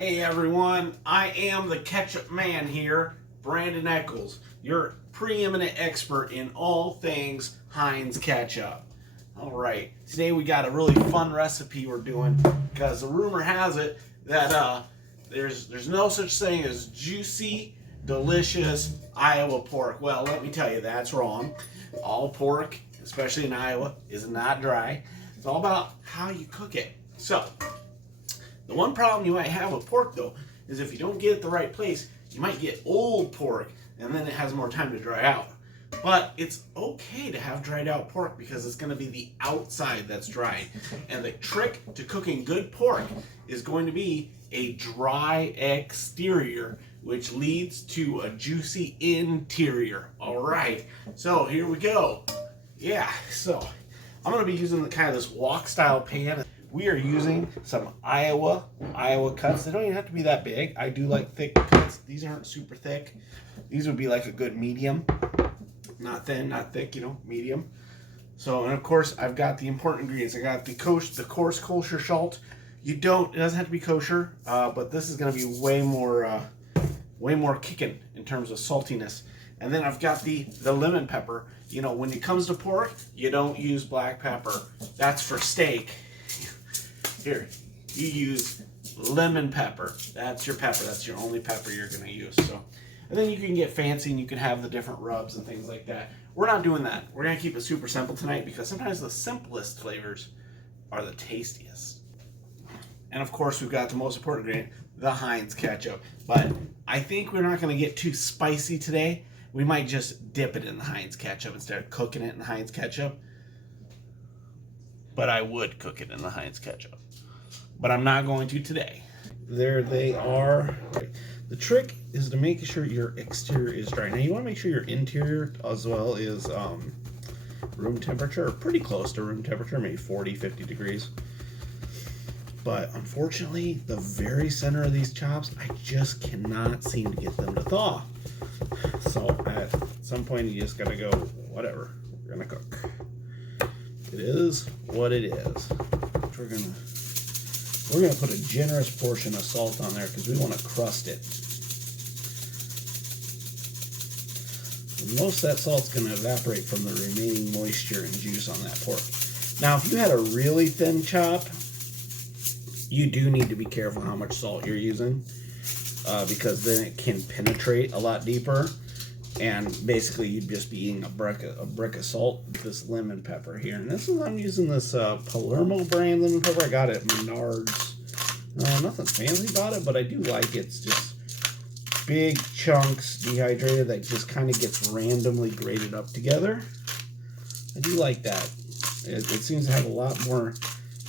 Hey everyone, I am the Ketchup Man here, Brandon Eccles, your preeminent expert in all things Heinz ketchup. Alright, today we got a really fun recipe we're doing because the rumor has it that there's no such thing as juicy, delicious Iowa pork. Well, let me tell you, that's wrong. All pork, especially in Iowa, is not dry. It's all about how you cook it. So, the one problem you might have with pork, though, is if you don't get it the right place, you might get old pork, and then it has more time to dry out. But it's okay to have dried out pork because it's going to be the outside that's dried. And the trick to cooking good pork is going to be a dry exterior, which leads to a juicy interior. All right, so here we go. Yeah, so I'm going to be using kind of this wok style pan. We are using some Iowa cuts. They don't even have to be that big. I do like thick cuts. These aren't super thick. These would be like a good medium. Not thin, not thick, medium. So, and of course, I've got the important ingredients. I got the coarse kosher salt. It doesn't have to be kosher, but this is going to be way more kicking in terms of saltiness. And then I've got the lemon pepper. When it comes to pork, you don't use black pepper. That's for steak. Here, you use lemon pepper. That's your pepper. That's your only pepper you're going to use. So, and then you can get fancy and you can have the different rubs and things like that. We're not doing that. We're going to keep it super simple tonight because sometimes the simplest flavors are the tastiest. And of course, we've got the most important ingredient, the Heinz ketchup. But I think we're not going to get too spicy today. We might just dip it in the Heinz ketchup instead of cooking it in the Heinz ketchup. But I would cook it in the Heinz ketchup. But I'm not going to today. There they are. The trick is to make sure your exterior is dry. Now you want to make sure your interior as well is room temperature, or pretty close to room temperature, maybe 40, 50 degrees. But unfortunately, the very center of these chops, I just cannot seem to get them to thaw. So at some point you just gotta go, whatever, we're gonna cook. It is what it is. We're gonna put a generous portion of salt on there because we want to crust it. And most of that salt's gonna evaporate from the remaining moisture and juice on that pork. Now, if you had a really thin chop, you do need to be careful how much salt you're using because then it can penetrate a lot deeper. And basically, you'd just be eating a brick of salt with this lemon pepper here. And I'm using this Palermo brand lemon pepper. I got it at Menards. Nothing fancy about it, but I do like it. It's just big chunks dehydrated that just kind of gets randomly grated up together. I do like that. It seems to have a lot more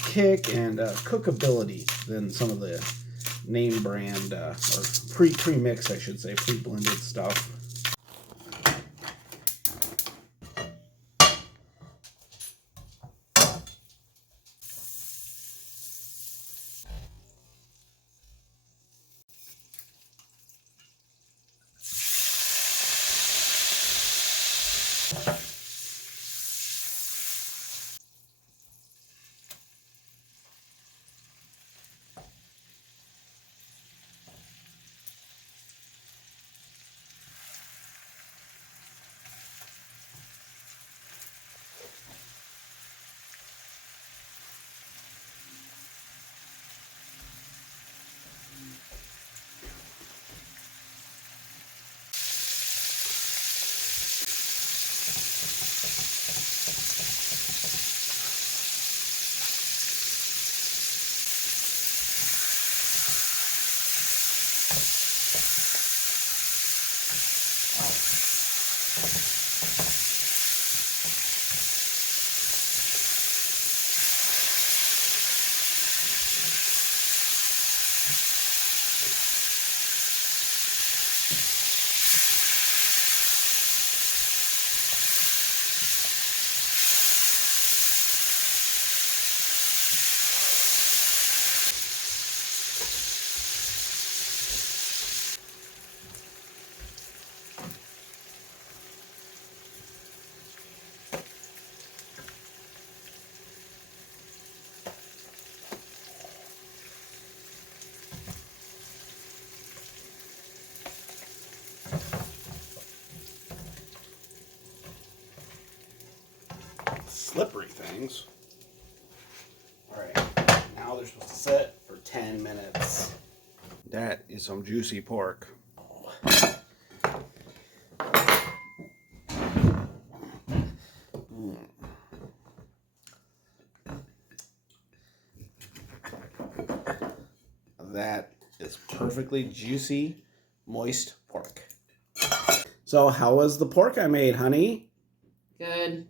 kick and cookability than some of the name brand or pre-mixed, I should say, pre-blended stuff. slippery things. All right, now they're supposed to sit for 10 minutes. That is some juicy pork. That is perfectly juicy, moist pork. So how was the pork I made, honey? Good.